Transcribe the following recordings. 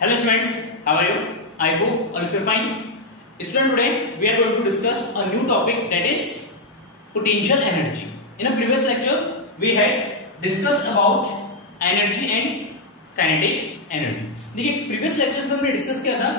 Hello students, how are you? I hope all of you are fine. Student, today we are going to discuss a new topic, that is potential energy. In a previous lecture we had discussed about energy and kinetic energy. देखिए previous lectures में हमने discuss किया था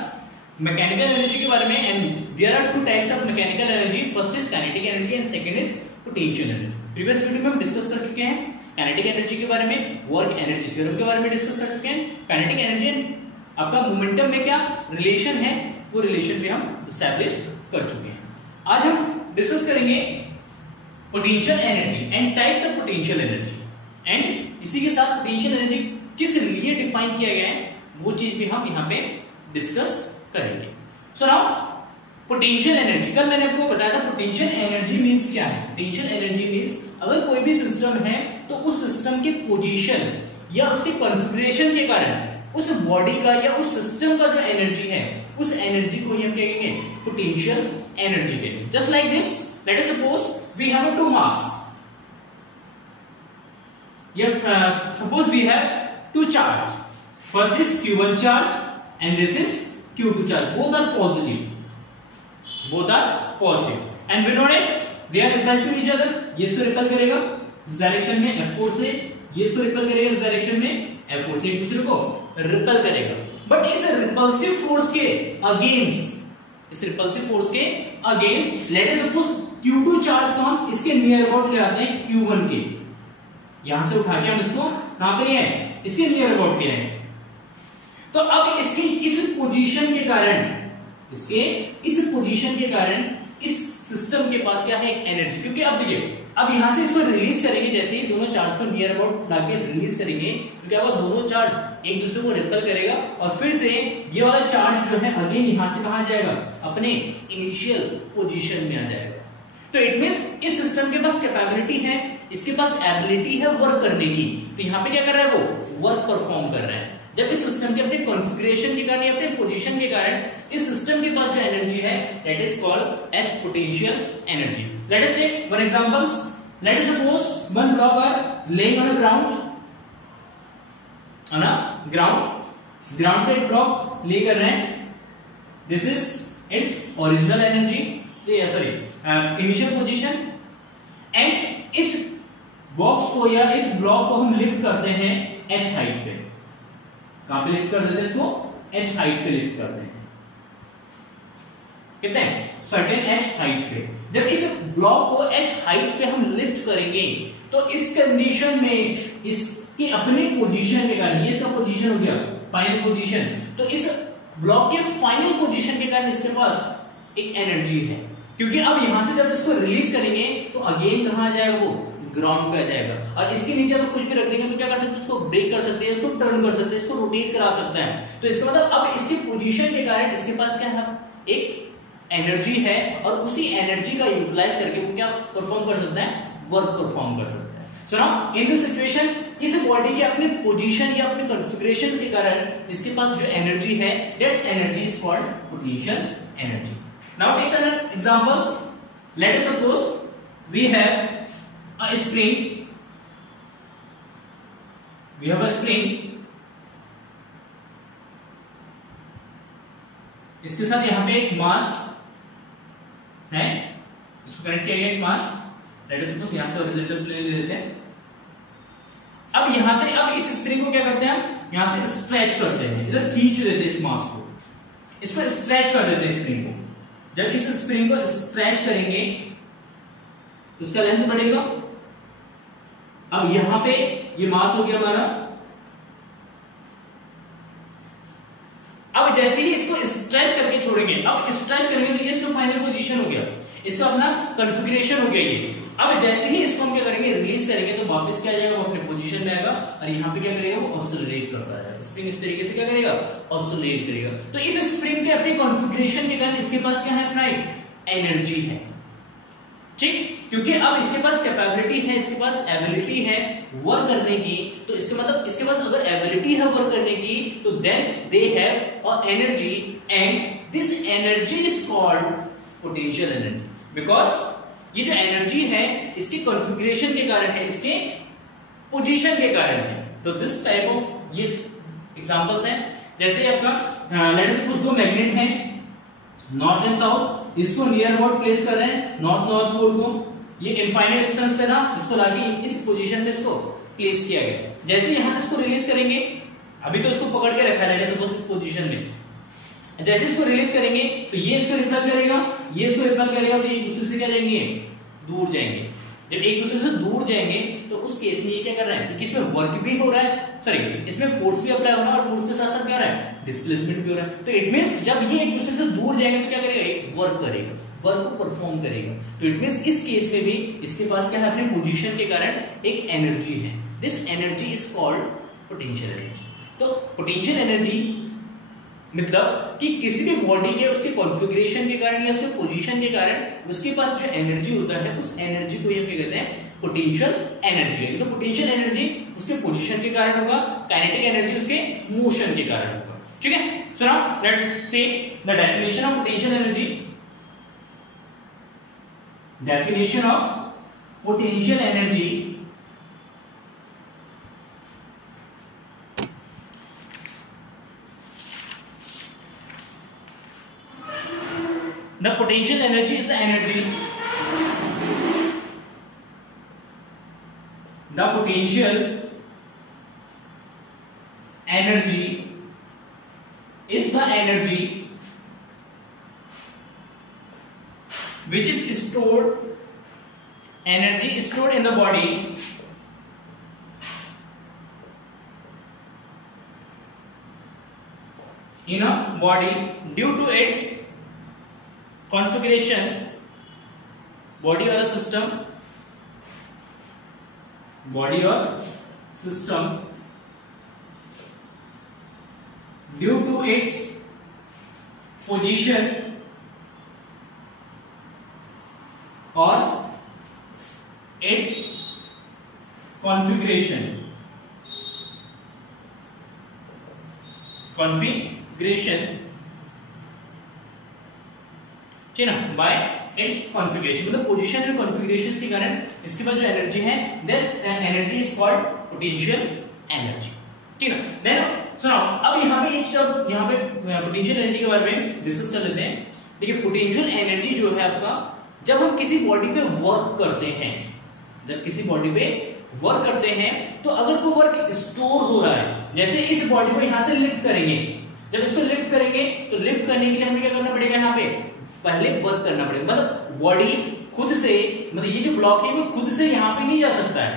mechanical energy के बारे में, and there are two types of mechanical energy. First is kinetic energy and second is potential energy. Previous video में हम डिस्कस कर चुके हैं काइनेटिक एनर्जी के बारे में, वर्क एनर्जी थ्योरम के बारे में डिस्कस कर चुके हैं. काइनेटिक एनर्जी एंड आपका मोमेंटम में क्या रिलेशन है, वो रिलेशन भी हम एस्टैब्लिश कर चुके हैं. आज हम डिस्कस करेंगे potential energy and types of potential energy, and इसी के साथ पोटेंशियल एनर्जी किस लिए डिफाइन किया गया है वो चीज भी हम यहाँ पे डिस्कस करेंगे. सो नाउ पोटेंशियल एनर्जी, कल मैंने आपको बताया था पोटेंशियल एनर्जी मींस क्या है. पोटेंशियल एनर्जी मींस अगर कोई भी सिस्टम है तो उस सिस्टम के पोजीशन या उसके कॉन्फ़िगरेशन के कारण उस बॉडी का या उस सिस्टम का जो एनर्जी है उस एनर्जी को ही हम क्या कहेंगे, पोटेंशियल एनर्जी कहेंगे. Just like this, let us suppose we have two mass, suppose we have two charge. First is q1 charge and this is q2 charge. Both are positive and we know it, they are repel to each other. ये इसको ripple करेगा इस direction में F4 से, ये इसको ripple करेगा इस डायरेक्शन में F4 से, एक दूसरे को रिपल करेगा. बट इस रिपल्सिव फोर्स के against late us suppose Q2 charge को हम इसके नियर अबाउट ले आते हैं Q1 के. यहां से उठा के हम इसको कहां पे ले आए, इसके नियर अबाउट ले आए. तो अब इसके इस पोजीशन के कारण इस सिस्टम के पास क्या है, एक एनर्जी. क्योंकि अब देखिए, अब यहां से इसको रिलीज करेंगे, जैसे ही दोनों चार्ज को नियर अबाउट लाके रिलीज करेंगे तो क्या होगा, दोनों चार्ज एक दूसरे को रिपेल करेगा और फिर से ये वाला चार्ज जो है अगेन यहां से कहां जाएगा, अपने इनिशियल पोजीशन में आ जाएगा. तो इट मींस इस सिस्टम के पास कैपेबिलिटी है, इसके पास एबिलिटी है वर्क करने की. तो यहां पे क्या कर रहा है, वो वर्क परफॉर्म कर रहा है. जब इस सिस्टम के अपने कॉन्फ़िगरेशन के कारण या अपने पोजीशन के कारण इस सिस्टम के पास जो एनर्जी है that is called as potential energy. Let us take one examples. Let us suppose one block are laying on a ground पे एक ब्लॉक ले कर रहे हैं. This is its original energy, sorry initial position, and इस box को या इस ब्लॉक को हम लिफ्ट करते हैं h हाइट पे. कहां पे लिफ्ट कर देते हैं इसको, h हाइट पे लिफ्ट करते हैं. कितने, सर्टेन h हाइट पे. जब इस ब्लॉक को h हाइट पे हम लिफ्ट करेंगे तो इस कंडीशन में इसके अपने पोजीशन के कारण, ये इसका पोजीशन हो गया फाइनल पोजीशन, तो इस ब्लॉक के फाइनल पोजीशन के कारण इसके पास एक एनर्जी है. क्योंकि अब यहां से जब इसको रिलीज करेंगे तो अगेन कहां आ जाएगा, वो ग्राउंड पे आ जाएगा. और इसके नीचे अगर कुछ भी रख देंगे तो क्या कर सकते हैं, इसको ब्रेक कर सकते हैं, इसको टर्न कर सकते हैं, इसको रोटेट करा सकते हैं. तो इसका मतलब अब इसके पोजीशन के कारण इसके पास क्या है, एक एनर्जी है, और उसी एनर्जी का यूटिलाइज करके वो क्या परफॉर्म कर सकते हैं, वर्क परफॉर्म कर सकते हैं. So now in this situation इस बॉडी के अपने पोजीशन या अपने कॉन्फ़िगरेशन के कारण इसके पास जो एनर्जी है that's energy is called potential energy. Now take some examples. Let us suppose we have a spring, इसके साथ यहां पे एक मास है, इसको कनेक्ट किया गया एक मास. लेट अस सपोज यहां से हॉरिजॉन्टल प्लेन ले लेते हैं. अब यहां से अब इस स्प्रिंग को क्या करते हैं, हम यहां से स्ट्रेच करते हैं, इधर खींच देते हैं इस मास को, इसको स्ट्रेच कर देते हैं स्प्रिंग को. जब इस स्प्रिंग को स्ट्रेच करेंगे तो उसका लेंथ बढ़ेगा. अब यहां पे ये मास हो गया हमारा. अब जैसे ही इसको स्ट्रेच करके छोड़ेंगे, अब स्ट्रेच करेंगे तो ये इसका फाइनल पोजीशन हो गया, इसका अपना कॉन्फ़िगरेशन हो गया ये. अब जैसे ही इसको हम क्या करेंगे, रिलीज करेंगे तो वापस क्या जाएगा, वो अपने पोजीशन में आएगा और यहां पे क्या करेगा, वो ऑसिलेट करता है. स्प्रिंग इस तरीके से क्या करेगा, ऑसिलेट करेगा. तो इस स्प्रिंग के अपने कॉन्फ़िगरेशन के कारण इसके पास क्या है, अपना एनर्जी है. ठीक, क्योंकि अब इसके पास कैपेबिलिटी है, इसके पास एबिलिटी है वर्क करने की. तो इसके मतलब इसके पास अगर एबिलिटी है वर्क करने की तो then they have a energy, and this energy is called potential energy. Because ये जो एनर्जी है इसके कॉन्फ़िगरेशन के कारण है, इसके पोजीशन के कारण है. तो दिस टाइप ऑफ ये एग्जांपल्स हैं जैसे आपका लेट अस सपोज दो मैग्नेट हैं नॉर्थ एंड साउथ, इसको नियर अबाउट प्लेस कर रहे हैं नॉर्थ पोल को, ये इनफाइनाइट डिस्टेंस पे था, इसको लाके इस पोजीशन पे इसको प्लेस किया गया। जैसे यहां से इसको रिलीज करेंगे, अभी तो इसको पकड़ के रखा है लेट अस सपोज इस पोजीशन में, जैसे इसको रिलीज करेंगे तो ये इसको रिपेल करेगा, ये इसको रिपेल करेगा, तो एक दूसरे से क्या जाएंगे, दूर जाएंगे। जब एक दूसरे से दूर जाएंगे तो उस केस में ये क्या कर रहा है, क्योंकि इसमें वर्क भी हो रहा है, सॉरी इसमें फोर्स भी अप्लाई हो रहा है और फोर्स के साथ साथ क्या हो रहा है, डिस्प्लेसमेंट भी हो रहा है। तो इट मींस जब ये एक दूसरे से दूर जाएंगे तो क्या करेगा, एक वर्क करेगा, वर्क को परफॉर्म करेगा। तो इट मींस इस केस में भी इसके पास क्या है, अपने पोजीशन के कारण एक एनर्जी है। This energy is called potential energy. तो पोटेंशियल एनर्जी मतलब कि किसी भी बॉडी के उसके कॉन्फ़िगरेशन के कारण या उसके पोजीशन के कारण उसके पास जो एनर्जी होता है, उस एनर्जी को ये कहते हैं पोटेंशियल एनर्जी। तो पोटेंशियल एनर्जी उसके पोजीशन के कारण होगा, काइनेटिक एनर्जी उसके मोशन के कारण होगा। ठीक है, so now let's see the definition of potential energy. Definition of potential energy the potential energy is the energy, the potential energy is the energy which is stored, energy is stored in the body in a body due to its configuration, body or a system, body or system, due to its position or its configuration, ठीक है ना, bye it's configuration, मतलब position और configurations के कारण इसके पास जो energy है, this energy is called potential energy. ठीक है, देन सुनो अब यहाँ पे यहाँ पे पोटेंशियल एनर्जी के बारे में डिस्कस कर लेते हैं। देखिए पोटेंशियल एनर्जी जो है आपका, जब हम किसी बॉडी पे वर्क करते हैं, जब किसी बॉडी पे वर्क करते हैं तो अगर वो वर्क स्टोर हो रहा है, जैसे इस बॉडी को यहाँ से लिफ्ट करेंगे, जब इसको लिफ्ट करेंगे तो लिफ्ट करने के लिए हमें क्या करना पड़ेगा, यहाँ पे पहले वर्क करना पड़ेगा। मतलब बॉडी खुद से, मतलब ये जो ब्लॉक है वो खुद से यहाँ पे नहीं जा सकता है,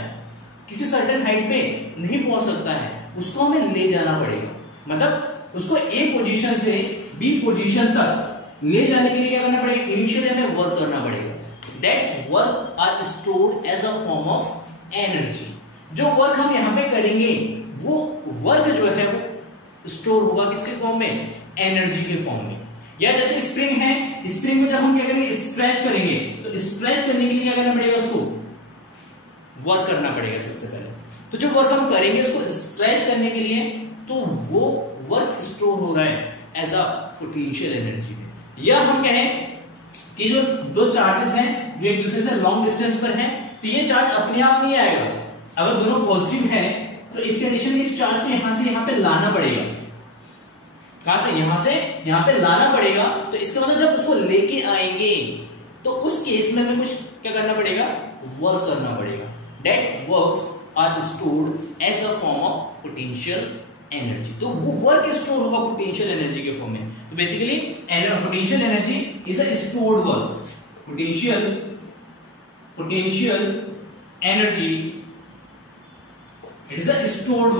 किसी सर्टेन हाइट पे नहीं पहुंच सकता है, उसको हमें ले जाना पड़ेगा। मतलब उसको ए पोजीशन से बी पोजीशन तक ले जाने के लिए क्या करना पड़ेगा, इनिशियली हमें वर्क करना पड़ेगा। That's work are stored as a form of energy. जो वर्क हम यहाँ पे करेंगे वो वर्क जो है वो स्टोर होगा किसके फॉर्म में, एनर्जी के फॉर्म में। या जैसे स्प्रिंग है, स्प्रिंग में जब हम क्या करेंगे, स्ट्रेच करेंगे, तो स्ट्रेच करने के लिए क्या करना पड़ेगा, उसको वर्क करना पड़ेगा सबसे पहले। तो जो वर्क हम करेंगे उसको स्ट्रेच करने के लिए, तो वो वर्क स्टोर हो रहा है एज अ पोटेंशियल एनर्जी में। या हम कहें कि जो दो चार्जेस हैं जो एक दूसरे से लॉन्ग डिस्टेंस पर हैं, तो ये चार्ज अपने आप नहीं आएगा, अगर दोनों पॉजिटिव है तो इस कंडीशन में इस चार्ज को यहां से यहां पे लाना पड़ेगा। कहां से, यहां से यहां पे लाना पड़ेगा। तो इसका मतलब जब उसको लेके आएंगे तो उस केस में हमें कुछ क्या करना पड़ेगा, वर्क करना पड़ेगा। That works are stored as a form of potential energy. तो वो वर्क स्टोर होगा पोटेंशियल एनर्जी के फॉर्म में। तो basically potential energy is a stored work. Potential energy it is a stored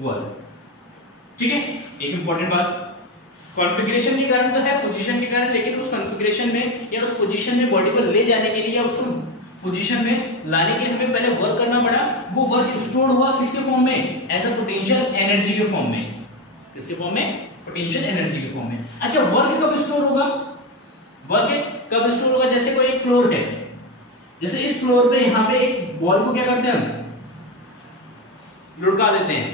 work. ठीक है, एक इंपॉर्टेंट बात, कॉन्फ़िगरेशन के कारण तो है, पोजीशन के कारण, लेकिन उस कॉन्फ़िगरेशन में या उस पोजीशन में बॉडी को ले जाने के लिए या उसको पोजीशन में लाने के लिए हमें पहले वर्क करना पड़ा। वो वर्क स्टोर हुआ किसके फॉर्म में, एज अ पोटेंशियल एनर्जी के फॉर्म में। किसके फॉर्म में, पोटेंशियल एनर्जी के फॉर्म में। अच्छा, वर्क कब स्टोर होगा, वर्क कब स्टोर होगा, जैसे कोई एक फ्लोर है, जैसे इस फ्लोर पे यहाँ पे एक बॉल को क्या करते हैं, हम लुढ़का देते हैं,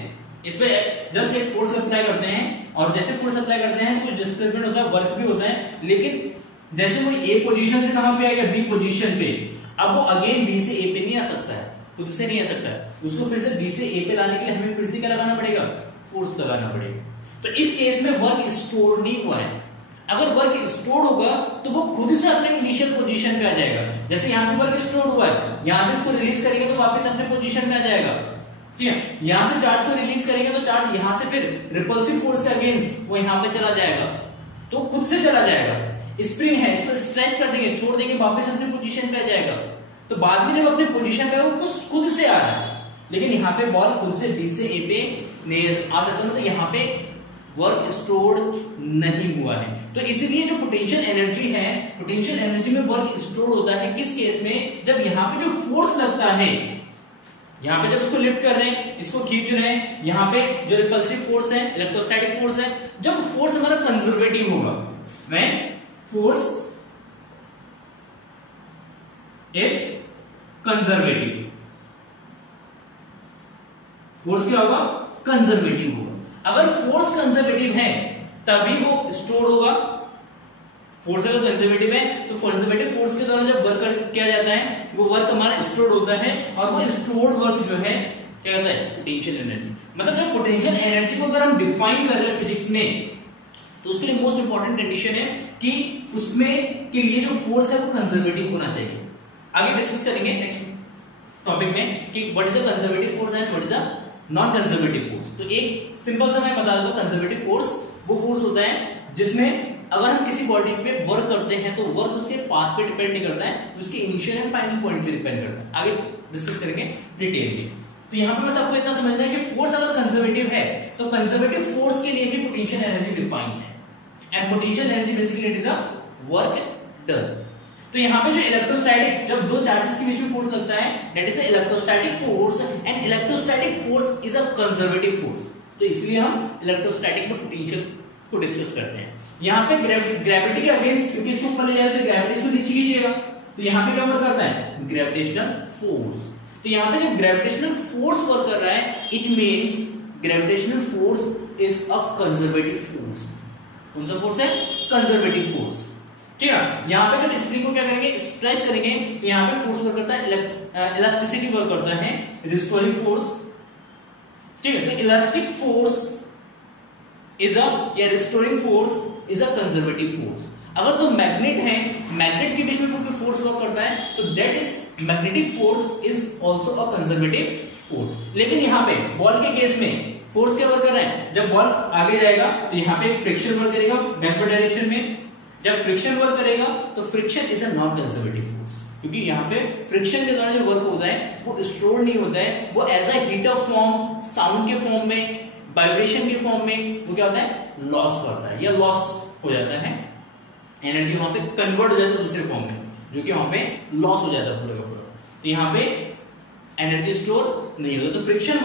इस पे जस्ट एक फोर्स अप्लाई करते हैं, और जैसे फोर्स अप्लाई करते हैं तो कुछ डिस्प्लेसमेंट होता है, वर्क भी होता है, लेकिन जैसे वो ए पोजीशन से कहां पे आएगा, बी पोजीशन पे, अब वो अगेन बी से ए पे नहीं आ सकता है, खुद से नहीं आ सकता है, उसको फिर से बी से ए पे लाने के लिए हमें फिर से क्या लगाना पड़ेगा, फोर्स लगाना पड़ेगा। तो इस केस में वर्क स्टोर नहीं हुआ है। अगर वर्क स्टोर होगा तो वो खुद से अपने इनिशियल पोजीशन पे आ जाएगा। जैसे यहाँ पे वर्क स्टोर हुआ है, यहाँ से इसको रिलीज करेंगे तो वापस अपने पोजीशन पे आ जाएगा, ठीक है। यहाँ से चार्ज को रिलीज करेंगे तो चार्ज यहाँ से फिर रिपल्सिव फोर्स के अगेंस्ट वो यहाँ पे चला जाएगा, तो खुद से चला जाएगा। स्प्रिंग है, इसको स्ट्रेच कर देंगे, छोड़ देंगे, वापस अपने पोजीशन पे आ जाएगा। तो बाद में जब अपने पोजीशन पे वो खुद से आ रहा है, लेकिन यहाँ पे बॉल खुद से बी से ए पे नहीं आ सकता, तो यहाँ पे वर्क स्टोर्ड नहीं हुआ है। तो इसीलिए जो पोटेंशियल एनर्जी है, पोटेंशियल एनर्जी में वर्क स्टोर होता है किस केस में, जब यहाँ पे जो फोर्स लगता है, यहाँ पे जब इसको लिफ्ट कर रहे हैं, इसको खींच रहे हैं, यहाँ पे जो रिपल्सिव फोर्स है, इलेक्ट्रोस्टैटिक फोर्स है, जब फोर्स हमारा कंजर्वेटिव होगा, when force is conservative, force क्या होगा, कंजर्वेटिव होगा। अगर फोर्स कंजर्वेटिव है तभी वो स्टोर होगा। फोर्स अगर कंजर्वेटिव है तो कंजर्वेटिव फोर्स के द्वारा जब वर्क किया जाता है वो वर्क हमारा स्टोर होता है, और वो स्टोर्ड वर्क जो है क्या होता है, पोटेंशियल एनर्जी। मतलब जब पोटेंशियल एनर्जी को अगर हम डिफाइन कर रहे हैं फिजिक्स में, तो उसके लिए मोस्ट इंपॉर्टेंट कंडीशन है कि उसमें के लिए जो फोर्स है वो कंजर्वेटिव होना चाहिए। आगे डिस्कस करेंगे नेक्स्ट टॉपिक में कि what is a conservative force and what is a non conservative force. तो एक सिंपल सा मैं बता देता हूं, कंजर्वेटिव फोर्स वो फोर्स होता है जिसमें अगर हम किसी बॉडी पे वर्क करते हैं तो वर्क उसके पाथ पे डिपेंड नहीं करता है, उसके इनिशियल एंड फाइनल पॉइंट पे डिपेंड करता है। आगे डिस्कस करेंगे डिटेल में। तो यहाँ पे बस आपको इतना समझना है कि फोर्स अगर कंजर्वेटिव है तो कंजर्वेटिव फोर्स के लिए ही पोटेंशियल एनर्जी डिफाइंड है, and potential energy basically it is a work done. तो यहाँ पे जो इलेक्ट्रोस्टैटिक, जब दो चार्जेस के बीच में फोर्स लगता है, that is electrostatic force, and electrostatic force is a conservative force. तो इसलिए हम इलेक्ट्रोस्टैटिक में पोटेंशियल को डिस्कस करते हैं। यहाँ पे ग्रेविटी के अगेंस्ट, क्योंकि इसको ऊपर ले जाए तो ग्रेविटी इसको नीचे खींचेगा, तो यहाँ पे क्या वर्क करता है, ग्रेविटेशनल फोर्स। तो यहाँ पे जब ग्रेविटेशनल फोर्स वर्क कर रहा है, it means gravitational force is a conservative force. कौन सा फोर्स है, कंजर्वेटिव फोर्स, ठीक है। यहाँ पे जब स्प्रिंग को क्या करेंगे, स्ट्रेच करेंगे, तो यहाँ पे फोर्स वर्क करता है, इलास्टिसिटी वर्क करता है, रिस्टोरिंग फोर्स, ठीक है। तो इलास्टिक फोर्स इज अ, या restoring force is a conservative force. अगर तो मैग्नेट है, मैग्नेट के बीच में कोई फोर्स वर्क करता है तो that is magnetic force is also a conservative force. लेकिन यहाँ पे बॉल के केस में फोर्स क्या वर्क कर रहा है, जब बॉल आगे जाएगा तो यहाँ पे फ्रिक्शन वर्क करेगा बैकवर्ड डायरेक्शन में। जब फ्रिक्शन वर्क करेगा तो friction is a non conservative force, क्योंकि यहाँ पे फ्रिक्शन के द्वारा जो वर्क होता है वो स्टोर नहीं होता है, वो as a heat of form, sound के फॉर्म में, वाइब्रेशन के फॉर्म में वो क्या होता है, लॉस करता है, या लॉस हो जाता है, एनर्जी वहां पे कन्वर्ट हो जाता है दूसरे फॉर्म में, जो कि वहां पे लॉस हो जाता है पूरा का पूरा। तो यहाँ पे एनर्जी स्टोर नहीं होता। तो friction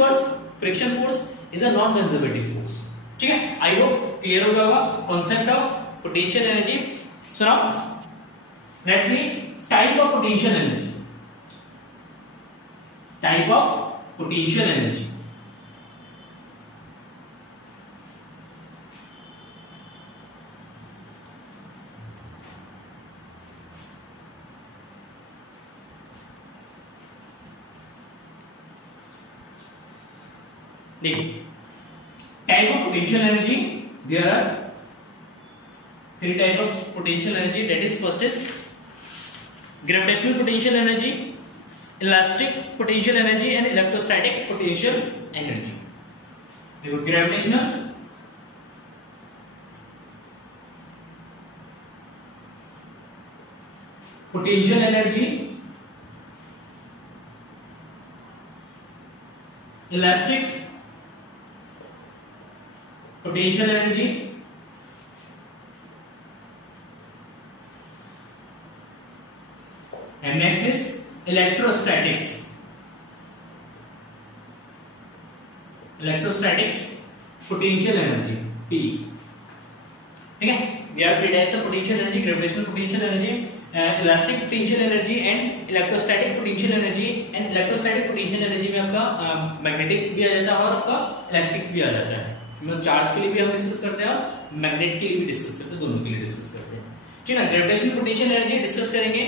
force is a non conservative force, ठीक है। आई होप क्लियर हो गया होगा concept of potential energy. So now let's see type of potential energy. Type of potential energy, देखिए type of potential energy, there are three type of potential energy, that is first is gravitational potential energy, elastic potential energy and electrostatic potential energy. देखो gravitational potential energy, elastic potential energy and next is electrostatics potential energy P, ठीक है। there are three types of potential energy: gravitational potential energy, elastic potential energy and electrostatic potential energy। and electrostatic potential energy में आपका magnetic भी आ जाता है और आपका electric भी आ जाता है। मतलब चार्ज के लिए भी हम डिस्कस करते हैं और मैग्नेट के लिए भी डिस्कस करते हैं, दोनों के लिए डिस्कस करते हैं, ठीक है। ग्रेविटेशनल पोटेंशियल एनर्जी डिस्कस करेंगे,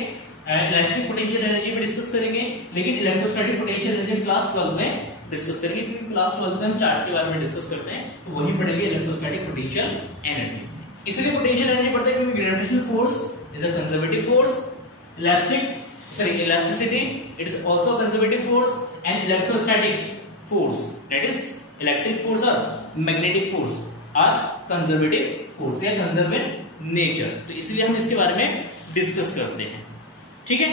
इलास्टिक पोटेंशियल एनर्जी भी डिस्कस करेंगे, लेकिन इलेक्ट्रोस्टैटिक पोटेंशियल एनर्जी क्लास 12 में डिस्कस करेंगे, क्योंकि क्लास 12 में हम चार्ज के बारे में डिस्कस करते हैं, तो वही पढ़ेंगे इलेक्ट्रोस्टैटिक पोटेंशियल एनर्जी। इसलिए पोटेंशियल एनर्जी पढ़ते हैं क्योंकि gravitational force is a conservative force, elasticity it is also a conservative force, and electrostatics force, that is electric force or magnetic force are conservative force या conservative nature। तो इसलिए हम इसके बारे में डिस्कस करते हैं, ठीक है।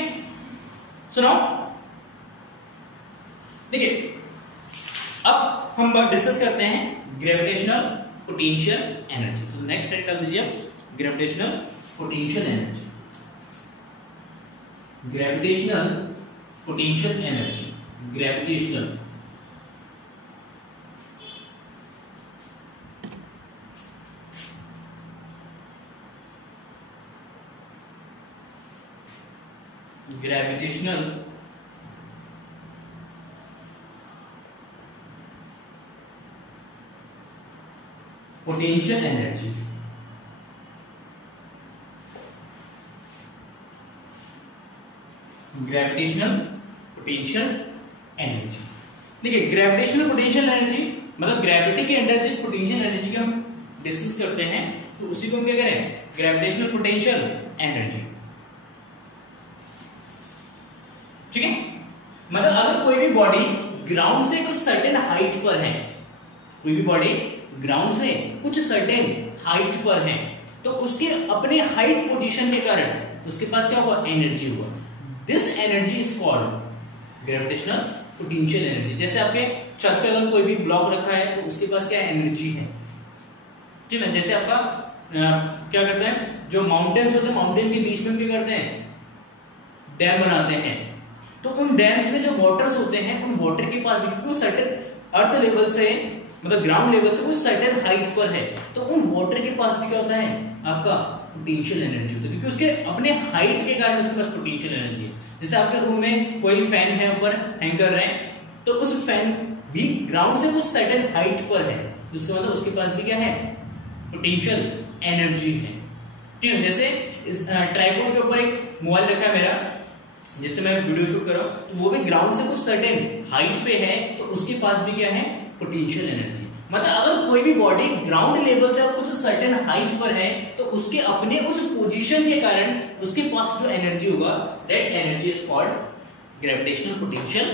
सुनो, देखिए अब हम डिस्कस करते हैं ग्रेविटेशनल पोटेंशियल एनर्जी। तो नेक्स्ट स्लाइड डाल दीजिए आप, gravitational potential energy, gravitational potential energy, gravitational gravitational potential energy, gravitational potential energy. देखिए ग्रेविटेशनल पोटेंशियल एनर्जी मतलब ग्रेविटी के अंदर जिस पोटेंशियल एनर्जी की हम डिस्कस करते हैं, तो उसी को हम क्या करें, ग्रेविटेशनल पोटेंशियल एनर्जी, ठीक है। मतलब अगर कोई भी बॉडी ग्राउंड से कुछ सर्टेन हाइट पर है, कोई भी बॉडी ग्राउंड से कुछ सर्टेन हाइट पर है, तो उसके अपने हाइट पोजीशन के कारण उसके पास क्या हुआ, एनर्जी हुआ। This energy is called gravitational potential energy. जैसे आपके छत पे अगर कोई भी ब्लॉक रखा है तो उसके पास क्या एनर्जी है, ठीक है। जैसे आपका क्या करते हैं, जो माउंटेन्स होते हैं, माउंटेन के बीच में क्या करते हैं, डैम बनाते हैं, तो उन डैम्स में जो वाटर्स होते हैं, उन वाटर के पास भी सर्टेन अर्थ लेवल से मतलब ग्राउंड लेवल से कुछ सर्टेन हाइट पर है, तो उन वाटर के पास भी क्या होता है, आपका पोटेंशियल एनर्जी होती है, क्योंकि उसके अपने हाइट के कारण उसके पास पोटेंशियल एनर्जी है। जैसे आपके रूम में कोई फैन है, ऊपर हैंग कर रहे हैं, तो उस फैन भी ग्राउंड से कुछ सर्टेन हाइट पर है, उसका मतलब उसके पास भी क्या है, पोटेंशियल एनर्जी है, ठीक है। जैसे इस ट्राइपॉड के ऊपर एक मोबाइल रखा है मेरा, जिससे मैं वीडियो शूट कर रहा हूं, तो वो भी ग्राउंड से कुछ सर्टेन हाइट पे है, तो उसके पास भी क्या है, पोटेंशियल एनर्जी। मतलब अगर कोई भी बॉडी ग्राउंड लेवल से कुछ सर्टेन हाइट पर है, तो उसके अपने उस पोजीशन के कारण उसके पास जो एनर्जी होगा, that energy is called gravitational potential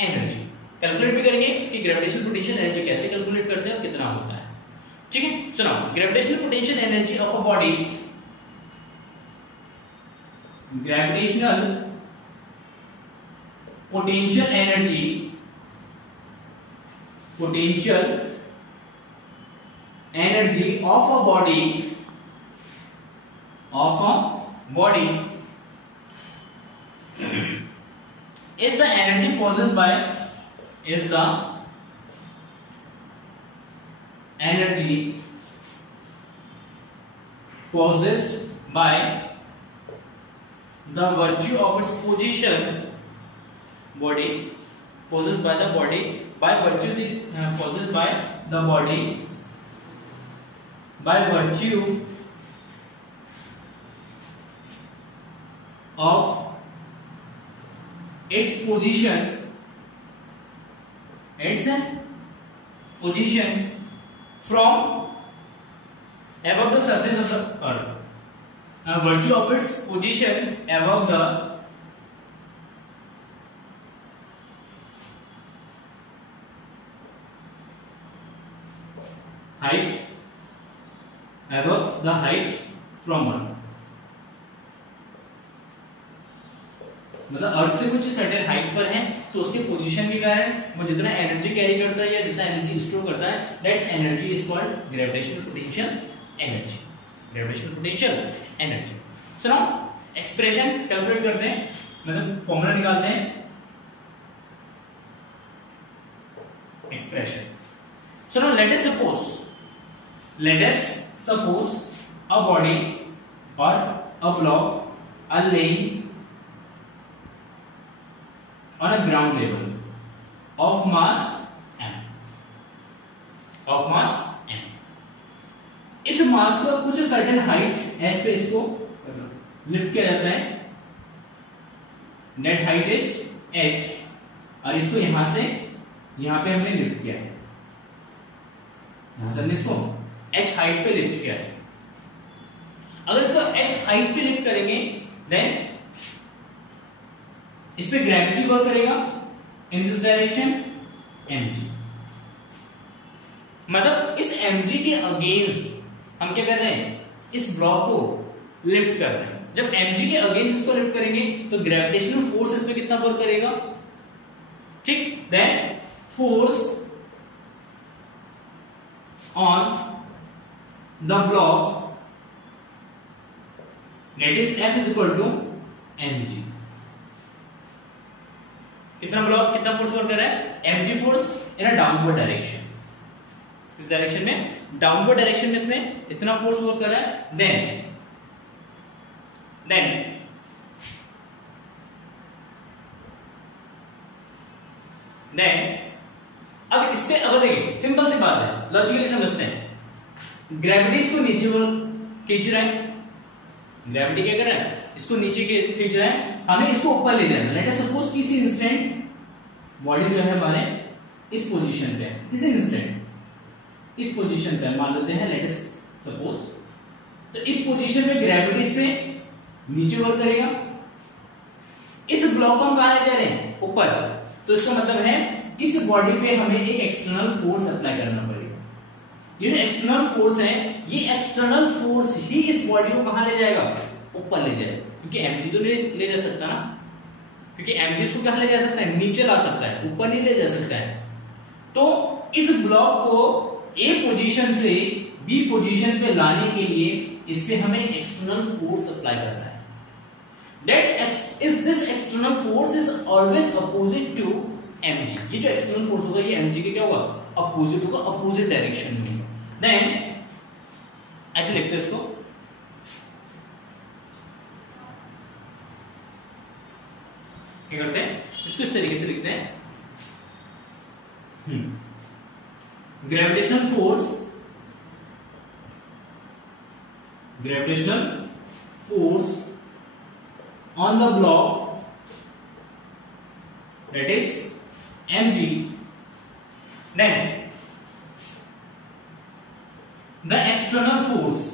energy. Calculate भी करेंगे कि ग्रेविटेशनल पोटेंशियल एनर्जी कैसे कैलकुलेट करते हैं और कितना होता है, ठीक है। सुनो, gravitational potential energy of a body, gravitational potential energy, potential energy of a body is the energy possessed by the virtue of its position, body possessed by the body by virtue possessed by the body by virtue of its position from above the surface of the earth, virtue of its position above the height, above the height from earth, मतलब अर्थ से कुछ certain height पर है, तो उसके position के कारण वो जितना एनर्जी कैरी करता है या जितना एनर्जी स्टोर करता है, that's energy is called gravitational potential energy, gravitational potential energy. सुनो, एक्सप्रेशन कैलकुलेट करते हैं, मतलब फॉर्मूला निकालते हैं, एक्सप्रेशन। सुनो, let us suppose a body or a block are laying on a ground level of mass m, इस मास को कुछ सर्टेन हाइट h पे इसको लिफ्ट किया जाता है, नेट हाइट इज h, और इसको यहां से यहां पे हमने लिफ्ट किया है, यहां से हमने इसको h हाइट पे लिफ्ट किया है। अगर इसको h हाइट पे लिफ्ट करेंगे देन इस पे ग्रेविटी वर्क करेगा इन दिस डायरेक्शन mg, मतलब इस mg के अगेंस्ट हम क्या कर रहे हैं, इस ब्लॉक को लिफ्ट कर रहे हैं। जब mg के अगेंस्ट इसको लिफ्ट करेंगे तो ग्रेविटेशनल फोर्स इस पे कितना वर्क करेगा, ठीक, then force on the block that is F is equal to mg। कितना फोर्स वर्क कर रहा है, mg force in a downward direction, इस डायरेक्शन में डाउनवर्ड डायरेक्शन में इसमें इतना फोर्स वर्क कर रहा है। देन अब इस पे अगर देखिए सिंपल सी बात है, लॉजिकली समझते हैं। ग्रेविटी इसको नीचे खींच रहा है, ग्रेविटी क्या कर रहा है, इसको नीचे खींच रहा है, हमें इसको ऊपर ले जाना। लेट अस सपोज किसी इंस्टेंट बॉडी जो है हमारे इस पोजीशन पे है, किसी इंस्टेंट इस पोजीशन पे मान लेते हैं, लेट अस सपोज, तो इस पोजीशन में ग्रेविटी इस पे नीचे वर्क करेगा, इस ब्लॉक को हम कहां ले जा रहे हैं, ऊपर। तो इसका मतलब है इस बॉडी पे हमें एक एक्सटर्नल फोर्स अप्लाई करना पड़ेगा। ये जो एक्सटर्नल फोर्स है, ये एक्सटर्नल फोर्स ही इस बॉडी को कहां ले जाएगा, ऊपर ले जाएगा, क्योंकि mg तो ले जा सकता ना, क्योंकि mg इसको कहां ले जा सकता है, नीचे ला सकता है, ऊपर नहीं ले जा सकता है। तो इस ब्लॉक को A पोजीशन से B पोजीशन पे लाने के लिए इस पे हमें एक्सटर्नल फोर्स अप्लाई करना है। This external force is always opposite to mg। ये जो एक्सटर्नल फोर्स होगा ये mg के क्या होगा, अपोजिट होगा, अपोजिट डायरेक्शन में होगा। देन ऐसे लिखते हैं इसको, क्या करते हैं, इसको इस तरीके से लिखते हैं, gravitational force on the block, that is mg, then the external force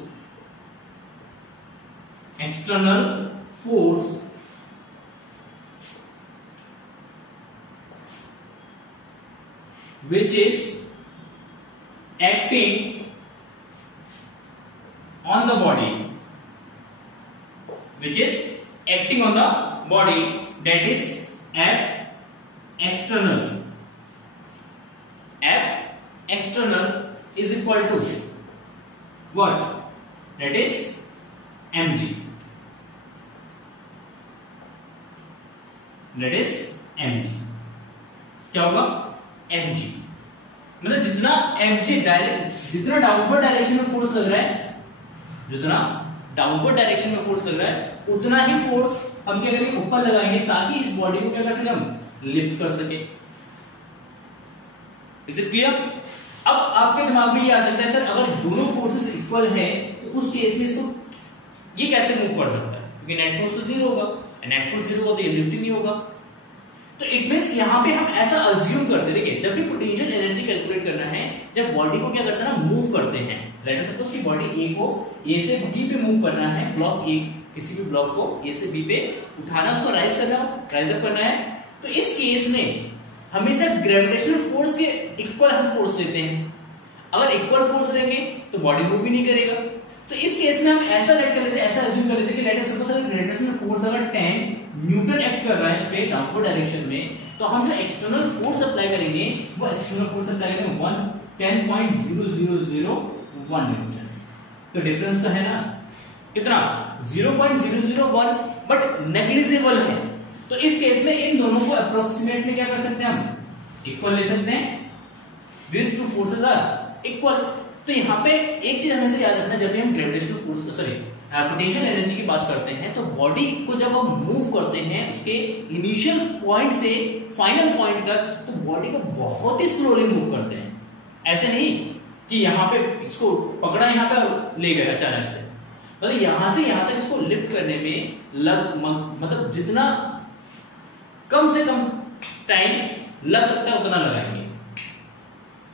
which is acting on the body, that is F external is equal to what, that is mg, क्या होगा, mg, मतलब जितना mg जितना downward direction में force लग रहा है, उतना ही फोर्स हम क्या करेंगे, ऊपर लगाएंगे, ताकि इस बॉडी को क्या कर सके, हम लिफ्ट कर सके। Is it clear? अब आपके दिमाग में ये आ सकता है, सर अगर दोनों फोर्सेस इक्वल है तो उस केस में इसको ये कैसे मूव कर सकता है, क्योंकि नेट फोर्स तो जीरो होगा, नेट फोर्स जीरो होगा तो ये लिफ्ट ही नहीं होगा। तो इट मींस यहां पे हम ऐसा अज्यूम करते, देखिए जब भी पोटेंशियल एनर्जी कैलकुलेट करना है, जब बॉडी को क्या करते हैं ना, मूव करते हैं। लेट अस सपोज कि बॉडी ए को ए से बी पे मूव करना है, ब्लॉक ए, किसी भी ब्लॉक को ए से बी पे उठाना, उसको राइज अप करना है, तो इस केस में हमेशा ग्रेविटेशनल फोर्स के इक्वल हम फोर्स लेते हैं। अगर इक्वल फोर्स लेंगे तो बॉडी मूव भी नहीं करेगा। तो इस केस में हम ऐसा लेट कर लेते हैं, ऐसा अज्यूम कर लेते हैं कि लेट अस सपोज अगर ग्रेविटेशनल फोर्स अगर 10 न्यूटन एक्ट कर रहा है इस पे डाउनवर्ड डायरेक्शन में, तो हम जो एक्सटर्नल फोर्स अप्लाई करेंगे वो एक्सटर्नल फोर्स अप्लाई करेंगे 10.0001 न्यूटन। तो डिफरेंस तो है ना, कितना, 0.001, बट नेग्लिजिबल है। तो इस केस में इन दोनों को अप्रोक्सीमेट में क्या कर सकते हैं, हम इक्वल ले सकते हैं। This two forces are equal. तो यहाँ पे एक चीज हमेशा याद रखना, जब भी हम ग्रेविटेशनल फोर्स पोटेंशियल एनर्जी की बात करते हैं, तो बॉडी को जब हम मूव करते हैं उसके इनिशियल पॉइंट से फाइनल पॉइंट तक, तो बॉडी को बहुत ही स्लोली मूव करते हैं। ऐसे नहीं कि यहाँ पे इसको पकड़ा, यहाँ पे ले गए अचानक से, मतलब यहां से यहां तक इसको लिफ्ट करने में मतलब जितना कम से कम टाइम लग सकता है उतना लगाएंगे।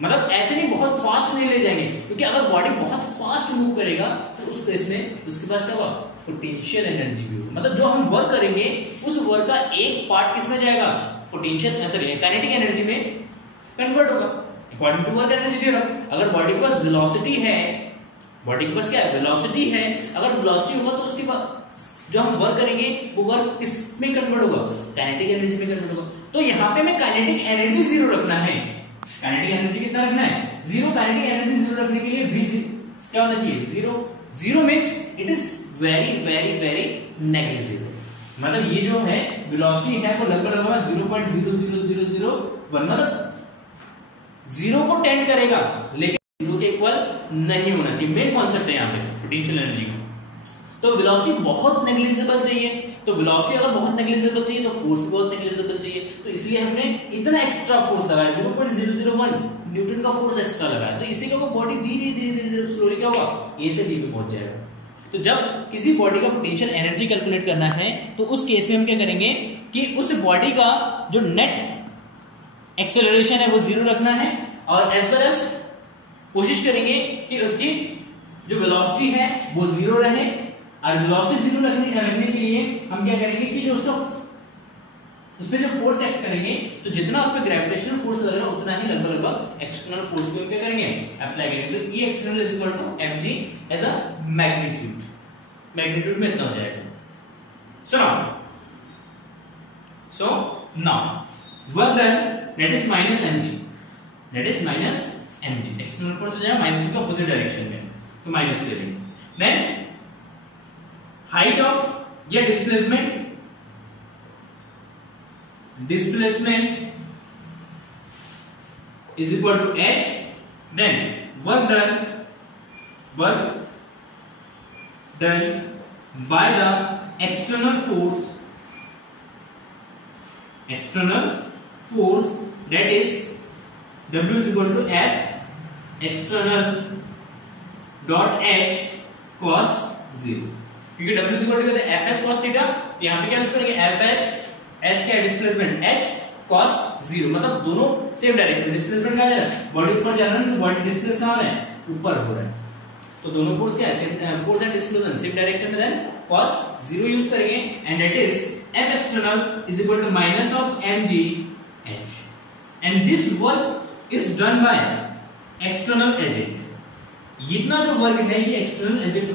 मतलब ऐसे नहीं बहुत फास्ट नहीं ले जाएंगे, क्योंकि अगर बॉडी बहुत फास्ट मूव करेगा तो उस केस में उसके पास क्या होगा, पोटेंशियल एनर्जी भी होगा। मतलब जो हम वर्क करेंगे उस वर्क का एक पार्ट किसमें जाएगा, पोटेंशियल सॉरी काइनेटिक एनर्जी में कन्वर्ट होगा according to work energy theorem. अगर बॉडी के पास वेलोसिटी है, बॉडी के पास क्या है, वेलोसिटी है, अगर वेलोसिटी होगा तो उसके पास जो हम वर्क करेंगे वो वर्क किस में कन्वर्ट होगा, काइनेटिक एनर्जी में कन्वर्ट होगा। तो यहाँ पे हमें काइनेटिक एनर्जी जीरो रखना है। काइनेटिक एनर्जी कितना रखना है, जीरो। काइनेटिक एनर्जी जीरो रखने के लिए v क्या होना चाहिए, zero. Zero means it is very very very negligible. मतलब ये जो है वेलोसिटी है वो लगभग लगभग 0.00001, मतलब जीरो को टेंड करेगा लेकिन जीरो के इक्वल नहीं होना चाहिए। मेन कॉन्सेप्ट है यहाँ पे पोटेंशियल एनर्जी का। तो वेलोसिटी बहुत नेग्लिजिबल चाहिए, तो वेलोसिटी अगर बहुत नेग्लिजिबल चाहिए तो फोर्स भी बहुत नेग्लिजिबल चाहिए। तो इसलिए हमने इतना एक्स्ट्रा फोर्स लगाया, 0.001 न्यूटन का फोर्स एक्स्ट्रा लगाया। तो इससे क्या होगा, बॉडी धीरे धीरे धीरे धीरे स्लोली क्या होगा, ए से बी पे पहुंच जाएगा। तो जब किसी बॉडी का पोटेंशियल एनर्जी कैलकुलेट करना है तो उस केस में हम क्या करेंगे कि उस बॉडी का जो नेट एक्सेलरेशन है वो जीरो रखना है, और एज वेल एज कोशिश करेंगे कि उसकी जो वेलोसिटी है वो जीरो रहे। और वेलोसिटी जीरो रखने के लिए हम क्या करेंगे कि जो उसका उस पे जो फोर्स एक्ट करेंगे तो जितना उस पे ग्रेविटेशनल फोर्स लग रहा है उतना ही लगभग लगभग एक्सटर्नल फोर्स को क्या करेंगे, अप्लाई करेंगे। तो E external is equal to mg as a magnitude, magnitude में इतना हो जाएगा। So now work done that is minus mg, that is minus mg। External force हो जाएगा माइनस के ऑपोजिट डायरेक्शन में, तो माइनस ले लेंगे। देन हाइट ऑफ या displacement is equal to h, then work done by the external force that is W is equal to F external dot h cos 0, क्योंकि W is equal to Fs cos theta, तो यहाँ पे क्या use करेंगे Fs, S क्या displacement h cos 0, मतलब दोनों same direction. Displacement कहाँ जा रहा है, बॉडी ऊपर जा रहा है, बॉडी डिस्प्लेस कहाँ है, ऊपर हो रहा है। तो दोनों फोर्स क्या है, same force and displacement same direction में, देन cos 0 यूज करेंगे and that is F external is equal to minus of mg h, and this work is done by external agent। इतना जो वर्क है ये external agent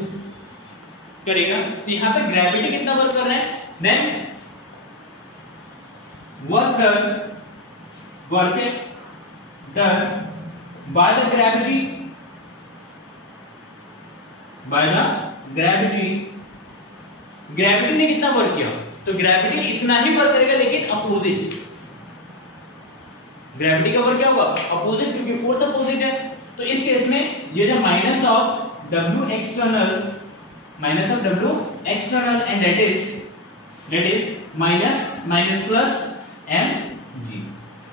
करेगा। तो यहाँ पे ग्रेविटी कितना वर्क कर रहा है, then work done by the gravity ने कितना वर्क किया, तो ग्रेविटी इतना ही वर्क करेगा लेकिन अपोजिट। ग्रेविटी का वर्क क्या होगा, अपोजिट, क्योंकि फोर्स अपोजिट है। तो इस केस में ये जो minus of W external and that is minus plus mg।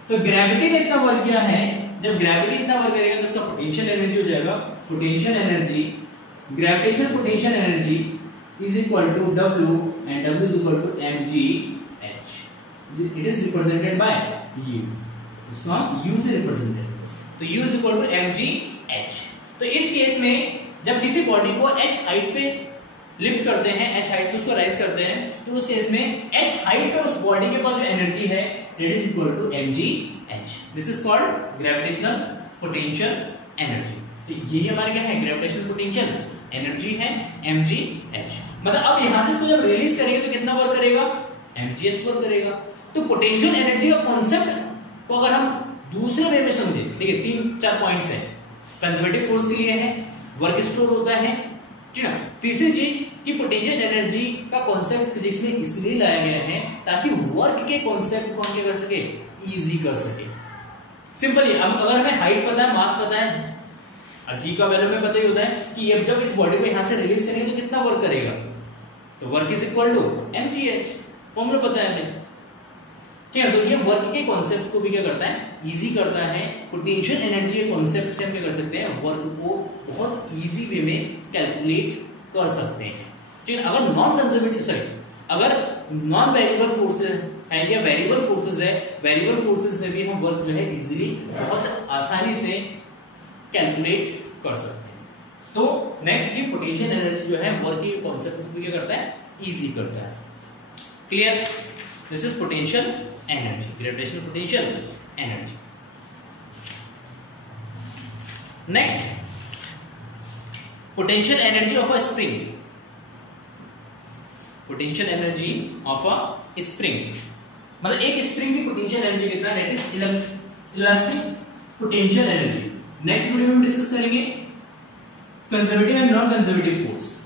तो ग्रेविटी ने इतना वर्क किया है, जब ग्रेविटी इतना वर्क करेगा तो उसका पोटेंशियल एनर्जी हो जाएगा, potential energy, gravitational potential energy is equal to W and W is equal to mg h। It is represented by U, इसको हम U से रिप्रेजेंट करेंगे, तो U is equal to mg h। तो इस case में जब किसी बॉडी को h हाइट पे लिफ्ट करते हैं, h हाइट पे उसको राइज करते हैं, तो उस केस में h हाइट पे उस बॉडी के पास जो एनर्जी है that is equal to mg h। This is called gravitational potential energy. तो ये हमारे क्या है, ग्रेविटेशनल पोटेंशियल एनर्जी है mg h। मतलब अब यहां से इसको जब रिलीज करेंगे तो कितना वर्क करेगा, mg h वर्क करेगा। तो पोटेंशियल एनर्जी का कांसेप्ट को अगर हम दूसरे वे में समझे, देखिए 3-4 पॉइंट्स है। कंजर्वेटिव फोर्स के लिए है, वर्क स्टोर होता है, ठीक है। तीसरी चीज कि पोटेंशियल एनर्जी का कॉन्सेप्ट फिजिक्स में इसलिए लाया गया है ताकि वर्क के कॉन्सेप्ट को हम क्या कर सके, इजी कर सके। सिंपल है। अब अगर हमें हाइट पता है, मास पता है, g का वैल्यू में पता ही होता है कि अब जब इस बॉडी को यहां से रिलीज करेंगे तो कितना वर्क करेगा, तो work is equal to mgh, formula पता है हमें, ठीक है। तो ये वर्क के कॉन्सेप्ट को भी क्या करता है, इजी करता है। पोटेंशियल एनर्जी के कॉन्सेप्ट से हम क्या कर सकते हैं, वर्क को बहुत इजी वे में कैलकुलेट कर सकते हैं, ठीक है। अगर नॉन कंजर्वेटिव अगर नॉन वेरिएबल फोर्स है या वेरिएबल फोर्सेस है, वेरिएबल फोर्सेस में भी हम वर्क जो है इजीली बहुत आसानी से कैलकुलेट कर सकते हैं। तो नेक्स्ट की पोटेंशियल एनर्जी जो है वर्क के कॉन्सेप्ट को क्या करता है, इजी करता है। Clear? This is potential energy, gravitational potential energy. Next, potential energy of a spring. Potential energy of a spring मतलब एक स्प्रिंग की पोटेंशियल एनर्जी कितना, that is elastic potential energy. Next video में डिस्कस करेंगे conservative and non conservative force.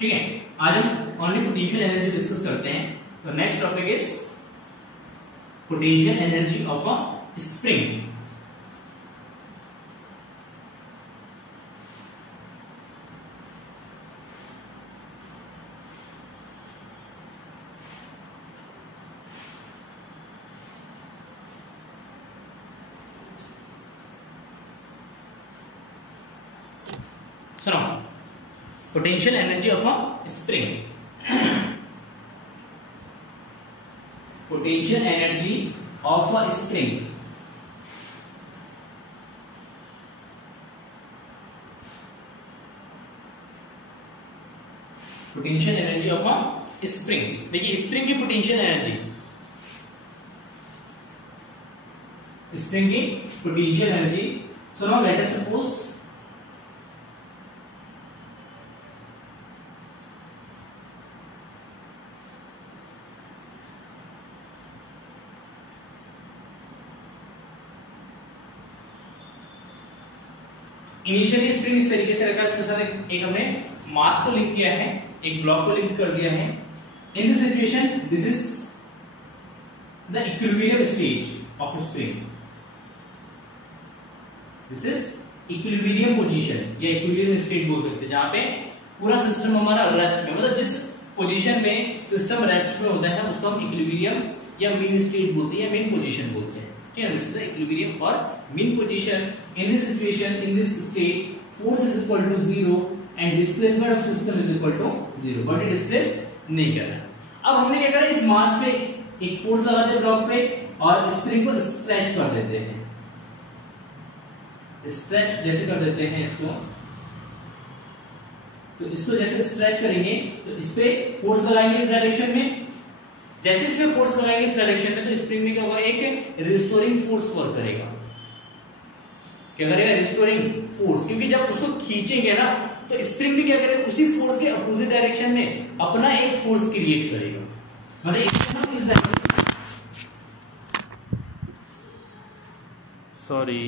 ठीक है, आज हम ओनली पोटेंशियल एनर्जी डिस्कस करते हैं। तो next topic is potential energy of a spring. सुनो, potential energy of a spring. Potential energy of a spring potential energy of a spring. देखिए spring की पोटेंशियल एनर्जी, स्प्रिंग की potential energy. So now let us suppose initially spring इस तरीके से रखा है, उसके साथ एक हमने मास को लिंक किया है, एक ब्लॉक को लिंक कर दिया है। In this situation this is the equilibrium stage of spring. This is equilibrium position या इक्विलिब्रियम स्टेट बोल सकते हैं, जहां पे पूरा सिस्टम हमारा रेस्ट में, मतलब जिस पोजीशन में सिस्टम रेस्ट में होता है उसको हम इक्विलिब्रियम या मीन स्टेट बोलते हैं या मीन पोजीशन बोलते हैं। This is the equilibrium or mean position. In this situation, in this state, force is equal to 0 and displacement of system is equal to 0. Body displace नहीं कर रहा। अब हमने क्या करा, इस मास पे एक फोर्स लगाते हैं ब्लॉक पे और स्प्रिंग को स्ट्रेच कर देते हैं। स्ट्रेच जैसे कर देते हैं इसको, तो इसको जैसे स्ट्रेच करेंगे तो इस पे फोर्स लगाएंगे इस डायरेक्शन में। जैसे इसमें फोर्स लगाएंगे इस डायरेक्शन में तो स्प्रिंग में क्या होगा, एक रिस्टोरिंग फोर्स वर्क करेगा। क्या करेगा, रिस्टोरिंग फोर्स, क्योंकि जब उसको खींचेंगे ना तो स्प्रिंग भी क्या करेगा, उसी फोर्स के अपोजिट डायरेक्शन में अपना एक फोर्स क्रिएट करेगा। मतलब इस सॉरी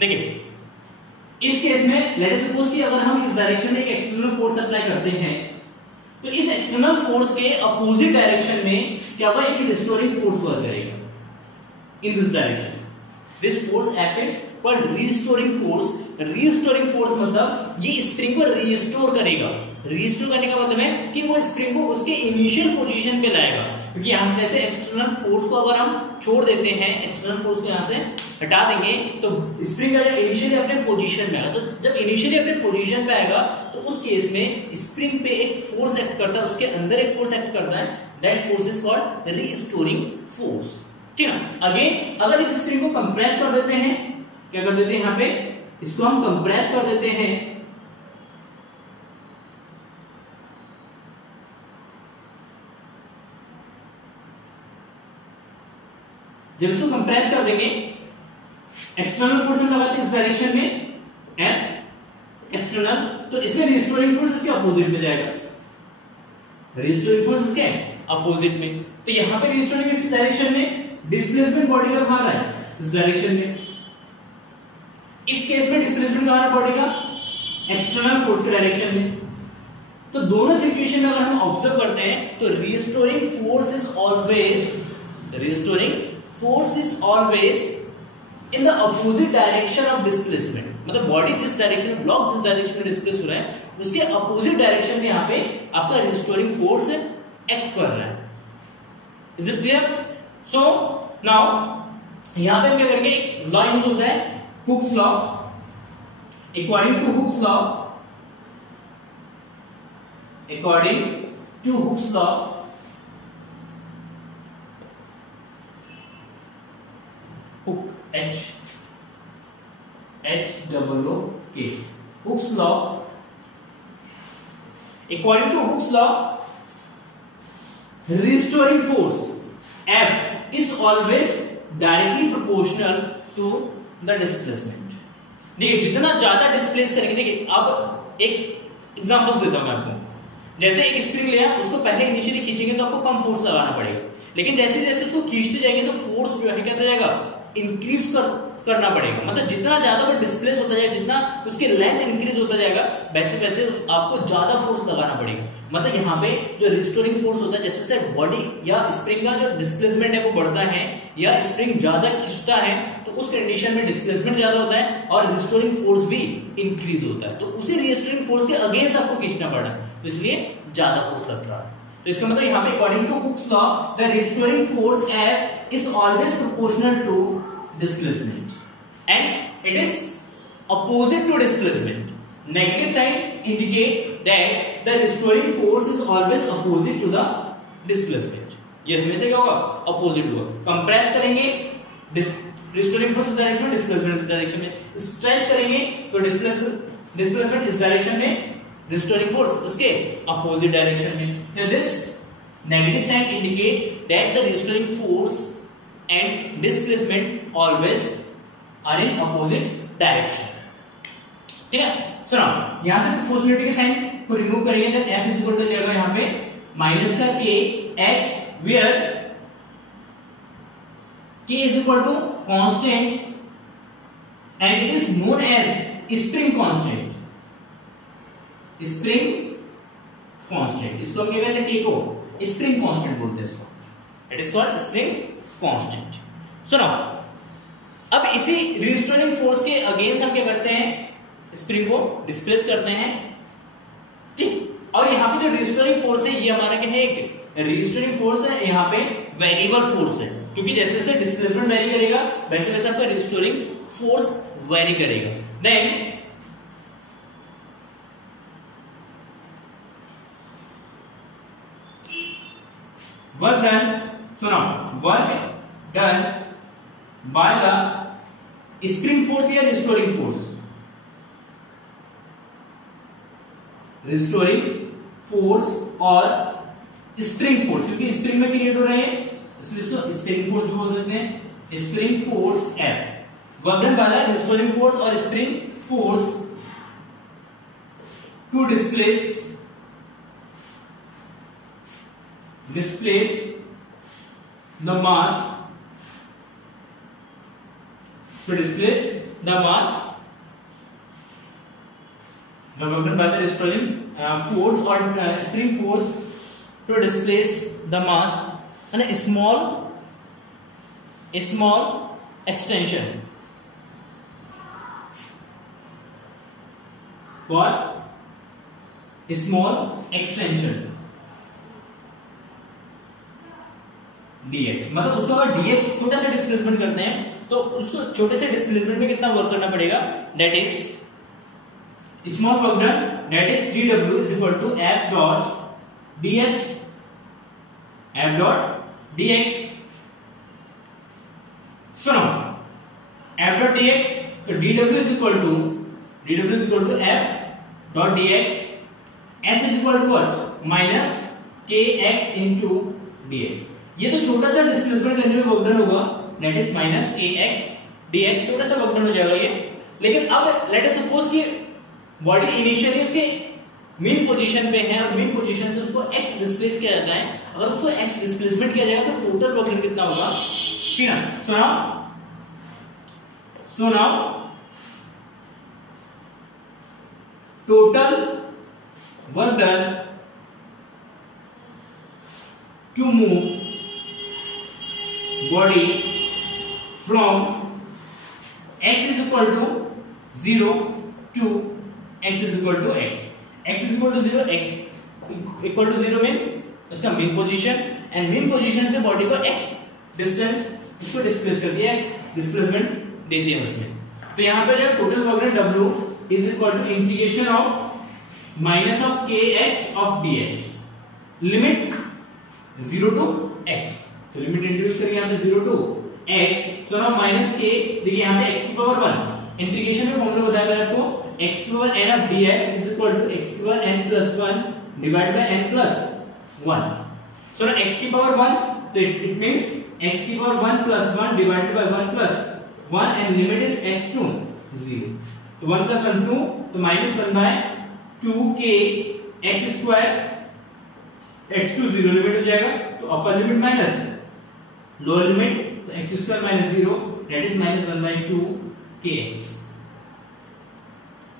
देखिए इस केस में लेट अस सपोज कि अगर हम इस डायरेक्शन में एक एक्सटर्नल फोर्स अप्लाई करते हैं तो इस एक्सटर्नल फोर्स के अपोजिट डायरेक्शन में क्या होगा, एक रिस्टोरिंग फोर्स वर्क करेगा in this direction. This force act is called restoring force. Restoring force मतलब ये स्प्रिंग को रीस्टोर करेगा। रीस्टोर करने का मतलब है कि वो स्प्रिंग को उसके इनिशियल पोजीशन पे लाएगा, क्योंकि यहां से जैसे एक्सटर्नल फोर्स को अगर हम छोड़ देते हैं, एक्सटर्नल फोर्स को यहां से हटा देंगे तो स्प्रिंग का इनिशियली अपने पोजीशन में आएगा। तो जब इनिशियली अपने पोजीशन पे आएगा तो उस केस में स्प्रिंग पे एक फोर्स एक्ट करता है, उसके अंदर एक फोर्स एक्ट करता है, that force is called restoring force. ठीक है, अगेन अगर इस स्प्रिंग को कंप्रेस कर देते हैं, क्या कर देते हैं, यहां पे इसको हम कंप्रेस कर देते हैं, जब इसको कंप्रेस कर देंगे एक्सटर्नल फोर्स हम लगाते हैं इस डायरेक्शन में F एक्सटर्नल, तो इसमें रिस्टोरिंग फोर्स इसके अपोजिट में जाएगा, रिस्टोरिंग फोर्स इसके अपोजिट में। तो यहां पे रिस्टोरिंग इस डायरेक्शन में, डिस्प्लेसमेंट बॉडी का कहां रहा है, इस डायरेक्शन में। इस केस में डिस्प्लेसमेंट कहां रहा बॉडी का, एक्सटर्नल फोर्स के डायरेक्शन में। तो दोनों सिचुएशन में अगर हम ऑब्जर्व करते हैं तो restoring force is always in the opposite direction of displacement. मतलब बॉडी जिस डायरेक्शन में, ब्लॉक जिस डायरेक्शन में डिस्प्लेस हो रहा है उसके अपोजिट डायरेक्शन में यहाँ पे आपका रिस्टोरिंग फोर्स एक्ट कर रहा है। Is it clear? So now यहां पे क्या करेंगे, लॉ यूज होता है Hooke's law. According to Hooke's law according to Hooke's law, H-O-O-K, Hooke's law, according to Hooke's law, restoring force F is always directly proportional to the displacement. देखिए जितना ज्यादा displace करेंगे, देखिए अब एक एग्जांपल्स देता हूं मैं आपको। जैसे एक स्प्रिंग लिया, उसको पहले इनिशियली खींचेंगे तो आपको कम फोर्स लगाना पड़ेगा, लेकिन जैसे जैसे उसको खींचते जाएंगे तो फोर्स जो है क्या हो जाएगा, इंक्रीज करना पड़ेगा। मतलब जितना ज्यादा वो डिस्प्लेस होता जाएगा, जितना उसकी लेंथ इंक्रीज होता जाएगा, वैसे वैसे आपको ज्यादा फोर्स लगाना पड़ेगा। मतलब यहाँ पे जो रिस्टोरिंग फोर्स होता है, जैसे जैसे बॉडी या स्प्रिंग का जो डिस्प्लेसमेंट है वो बढ़ता है या स्प्रिंग ज्यादा खींचता है, तो उस कंडीशन में डिस्प्लेसमेंट ज्यादा होता है और रिस्टोरिंग फोर्स भी इंक्रीज होता है। तो उसी रिस्टोरिंग फोर्स के अगेंस्ट आपको खींचना पड़ रहा है, तो इसलिए ज्यादा फोर्स लग रहा है। तो इसका मतलब यहाँ पे according to Hooke's law the restoring force F is always proportional to displacement and it is opposite to displacement. Negative sign indicate that the restoring force is always opposite to the displacement. ये हमेशा क्या होगा, opposite होगा। Compress करेंगे restoring force इस direction में, displacement इस direction में। स्ट्रेच करेंगे तो डिस्प्लेसमेंट इस डायरेक्शन में, restoring force उसके opposite डायरेक्शन में। So this negative sign indicate that the restoring force and displacement always are in opposite direction. ठीक है, सुनो यहां से प्रोपोर्शनलिटी के साइन को रिमूव करेंगे, then F is equal to जाएगा यहां पे माइनस का K X, where K is equal to constant and it is known as spring constant. Spring constant, इसको हम क्या कहते हैं, K को स्प्रिंग कांस्टेंट बोलते हैं इसको, it is called spring constant. सुनो अब इसी रिस्टोरिंग फोर्स के अगेंस्ट हम क्या करते हैं, स्प्रिंग को डिस्प्लेस करते हैं, ठीक। और यहाँ पे जो रिस्टोरिंग फोर्स है ये हमारा क्या है, एक रिस्टोरिंग फोर्स है, यहाँ पे वेरिएबल फोर्स है, क्योंकि जैसे जैसे डिस्प्लेसमेंट वेरी करेगा वैसे वैसे आपका रिस्टोरिंग फोर्स वेरी करेगा। देन वर्क डन, सुनो work done by the spring force या restoring force, restoring force और spring force, क्योंकि spring में क्रिएट हो रहे हैं इसलिए इसको spring force भी बोल सकते हैं, spring force F work done by the restoring force और spring force to displace the mass, to displace the mass, the work done by the restoring force or spring force to displace the mass and a small extension for a small extension dx। मतलब उसको अगर dx छोटा सा displacement करते हैं तो उस छोटे से डिस्प्लेसमेंट में कितना वर्क करना पड़ेगा, that is small work done, that is dw is equal to f dot ds, f dot dx। सुनो f डॉट dx, तो dw is equal to f dot dx, f is equal to what, minus kx into dx। ये तो छोटा सा displacement करने में work done होगा, that is minus kx dx, छोटा सा वर्क डन हो जाएगा ये। लेकिन अब लेट अस सपोज कि बॉडी इनिशियली उसके मीन पोजीशन पे है और मीन पोजीशन से उसको x डिस्प्लेस किया जाता है, अगर उसको x डिस्प्लेसमेंट किया जाएगा तो टोटल वर्क डन कितना होगा, ठीक है। So now total work done to move body from x is equal to 0 to x is equal to x is equal to 0, x equal to 0 means उसका mean position, and mean position से body को x distance इसको displace कर दिया, x displacement देते हैं उसमें। तो यहाँ पे जो total work done w is equal to integration of minus of K X of D X, limit 0 to x, तो लिमिट इंट्रोड्यूस करेंगे यहाँ पे 0 to x, so now minus K, देखिए यहाँ पे x की पावर 1, इंटीग्रेशन में फॉर्मूला बताया मैंने आपको, x की power n of dx is equal to x की power n plus 1 divide by n plus 1, so now x की पावर 1, तो इट मींस x की power 1 plus 1 divided by 1 plus 1 and limit is x to 0, तो 1 plus 1 2, तो minus 1 by 2k x square x to 0 limit हो जाएगा, तो upper limit minus lower limit, तो x square minus 0 that is minus 1 by 2 kx,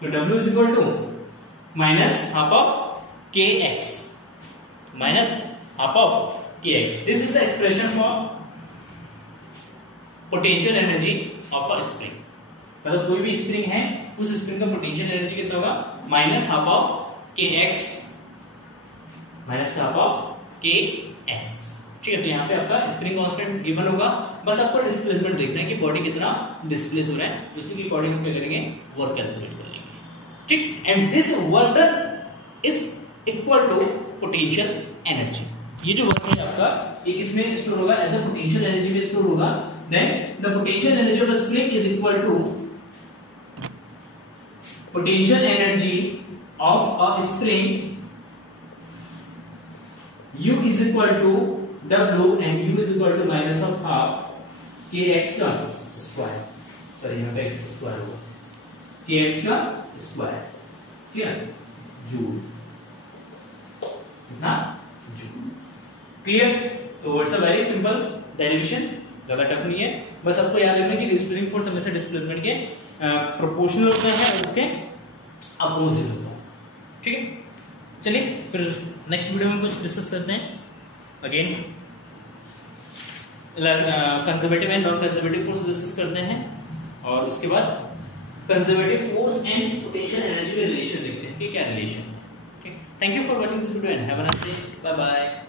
तो w is equal to minus half of kx, minus half of kx, this is the expression for potential energy of a spring, मतलब कोई भी spring है उस spring का potential energy कितना होगा, minus half of kx, minus half of kx, ठीक है। तो यहाँ पे आपका स्प्रिंग कांस्टेंट गिवन होगा, बस आपको डिस्प्लेसमेंट देखना है कि बॉडी कितना डिस्प्लेस हो रहा है, उसी के अकॉर्डिंग हम क्या करेंगे, वर्क कैलकुलेट कर लेंगे, ठीक। And this work done is equal to potential energy, ये जो वर्क है आपका एक इसमें स्टोर होगा एज अ पोटेंशियल एनर्जी में स्टोर होगा, then the potential energy of the spring is equal to potential energy of a spring U is equal to W and U is equal to minus of half kx का square, sorry यहाँ पे x square होगा, kx का square, clear, joule, कितना joule, clear. तो it's a very simple derivation, ज्यादा tough नहीं है, बस आपको याद रखना कि रिस्टोरिंग फोर्स हमेशा डिस्प्लेसमेंट के प्रोपोर्शनल होता है और उसके अपोजिट होता है, ठीक है। चलिए फिर नेक्स्ट वीडियो में कुछ डिस्कस करते हैं, again conservative and non conservative force discuss करते हैं, और उसके बाद conservative force and potential energy में रिलेशन देखते हैं कि क्या रिलेशन, ठीक। Thank you for watching this video and have a nice day, bye bye.